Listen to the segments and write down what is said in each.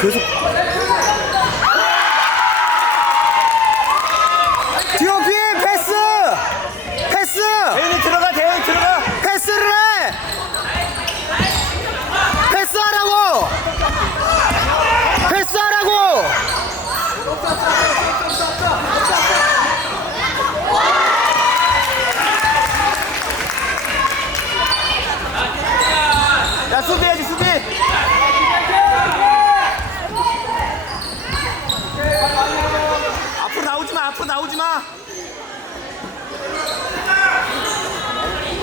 계속 디오피 패스 패스 대현이 들어가 대현이 들어가 패스를 해 패스하라고 패스하라고 야 수비해야지 수비 앞으로 나오지 마 앞으로 나오지 마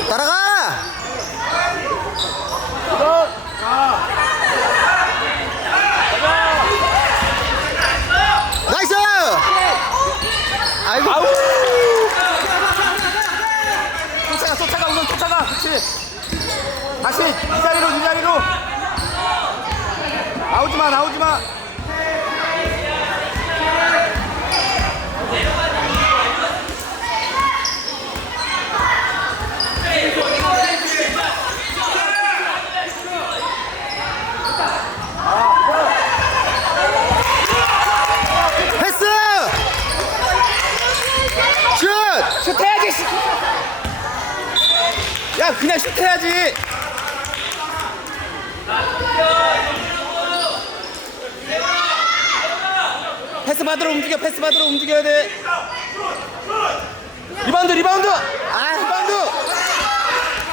따라가 나이스 아이고 아우 쫓아가 쫓아가 우선 쫓아가 그렇지 다시 이 자리로 이 자리로 나오지 마 나오지 마 패스 슛 슛해야지 슛. 야 그냥 슛 해야지. 패스 받으러 움직여 패스 받으러 움직여야 돼. 리바운드 리바운드. 아 리바운드.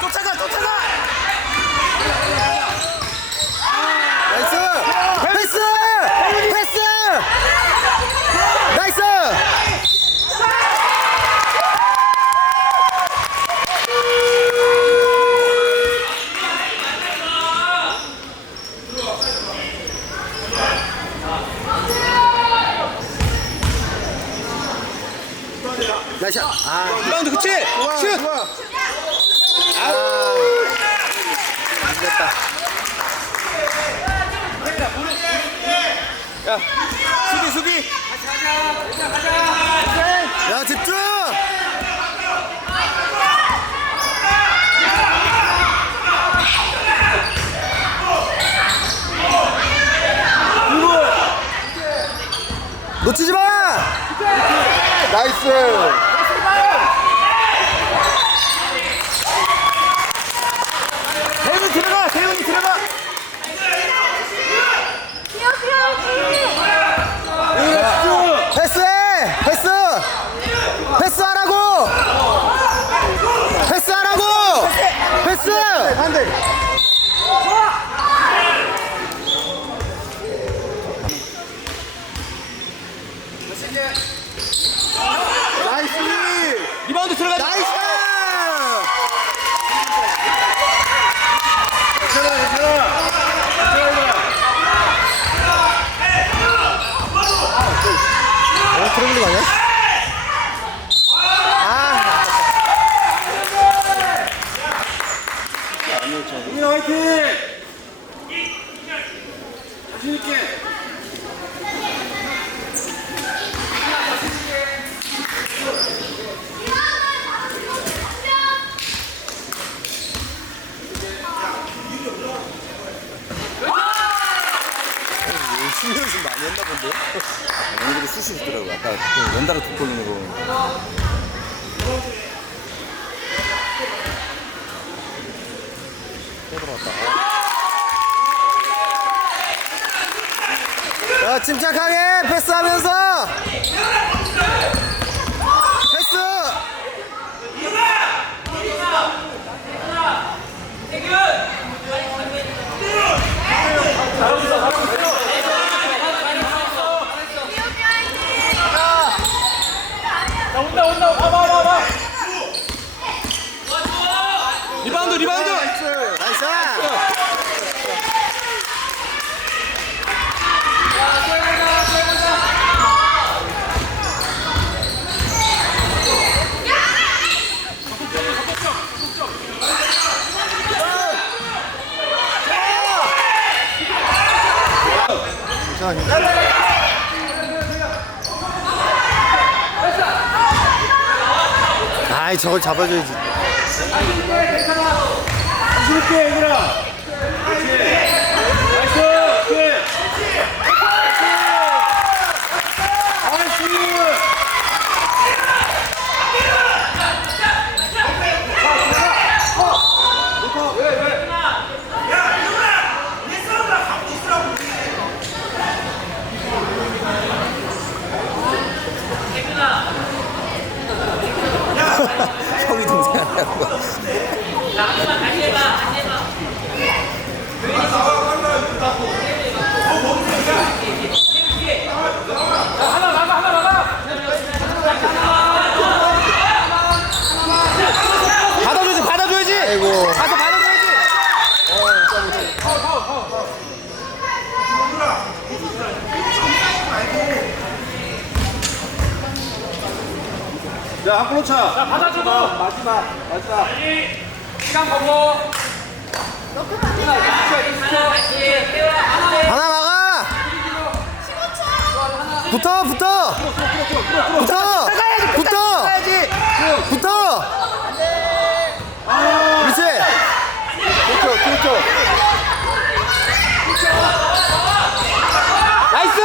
쫓아가 쫓아가. 나이스 패스 패스 나이스 나이스 아 리바운드 그치? 슛! 됐다 야, 수비 수비. 야 집중! 놓치지 마! 나이스 대훈이 들어가 대훈이 들어가. 패스해 패스! 패스하라고! 패스하라고! 패스! 한대. 나이스! 리바운드 들어가 나이스 어, 트래블링 아니야? 아, 우민 화이팅 자신 있게 신경 좀 많이 했나 본데? 오늘도 쑤시더라고. 아까 그 연달아 툭 돌리는 거. 자, 침착하게 패스하면서 패스! 리바운드 리바운드 나이스! 아이 저걸 잡아줘야지. 있게 얘들아 그렇지 나이스 끝 자, 한골 차. 받아주고. 마지막, 마지막. 시간 보고 하나 막아! 붙어 붙어! 붙어! 붙어! 붙어! 그렇지! 그렇죠, 그렇죠. 나이스!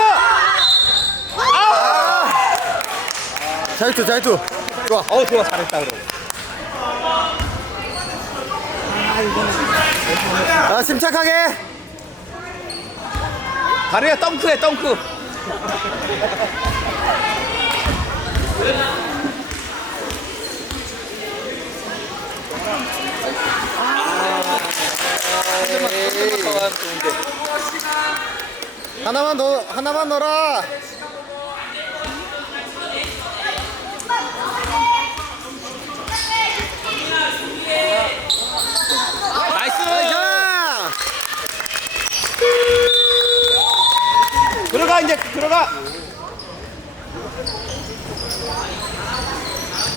자이투 자이투 좋아. 어, 좋아, 잘했다, 그럼. 아 침착하게. 다리야, 덩크해, 덩크. 하나만 넣어 하나만 넣어라 나이스! 자 이제, 들어가!